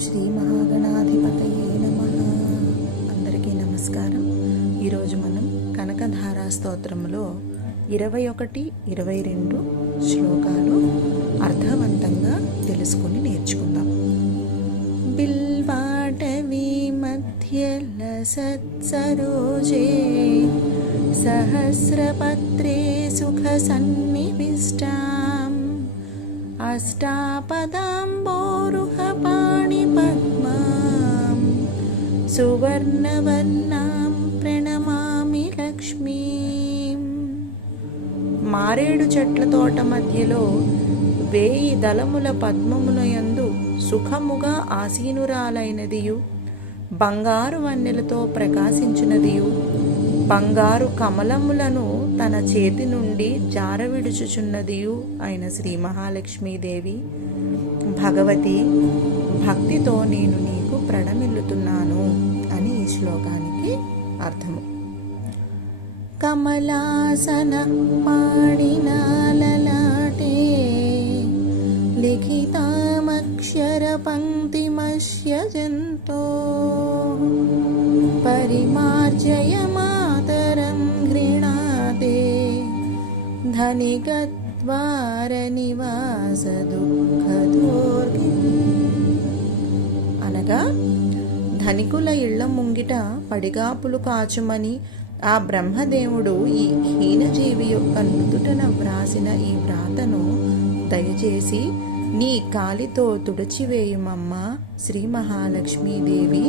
శ్రీ మహాగణాధిపతయే నమ. అందరికీ నమస్కారం. ఈరోజు మనం కనకధారా స్తోత్రములో ఇరవై ఒకటి ఇరవై రెండు శ్లోకాలు అర్థవంతంగా తెలుసుకుని నేర్చుకుందాం. బిల్వాటవీ మధ్యల సత్సరోజే సహస్రపత్రే సుఖ సన్నివిష్టాం अष्टापदाम्बोरुहपाणिपद्मां సువర్ణవర్ణాం ప్రణమామి లక్ష్మీం మారేడు చెట్ల తోట మధ్యలో వేయి దళముల పద్మములయందు సుఖముగా ఆసీనురాలైనదియు బంగారు వన్నెలతో ప్రకాశించినదియు బంగారు కమలములను తన చేతి నుండి జారవిడుచుచున్నదియు అయిన శ్రీ మహాలక్ష్మీదేవి. భగవతి భక్తితో నేను నీకు ప్రణమిల్లుతున్నాను అని ఈ శ్లోకానికి అర్థము. కమలాసన పాడినాలలాటే లిఖితామక్షర పంక్తిమశ్య జంతో పరిమార్జయం ధనిగద్వార నివాస అనగా ధనికుల ఇళ్ళ ముంగిట పడిగాపులు కాచుమని ఆ బ్రహ్మదేవుడు ఈ హీనజీవి యొక్క నుదుటన వ్రాసిన ఈ వ్రాతను దయచేసి నీ కాలితో తుడిచివేయుమమ్మా శ్రీ మహాలక్ష్మీదేవి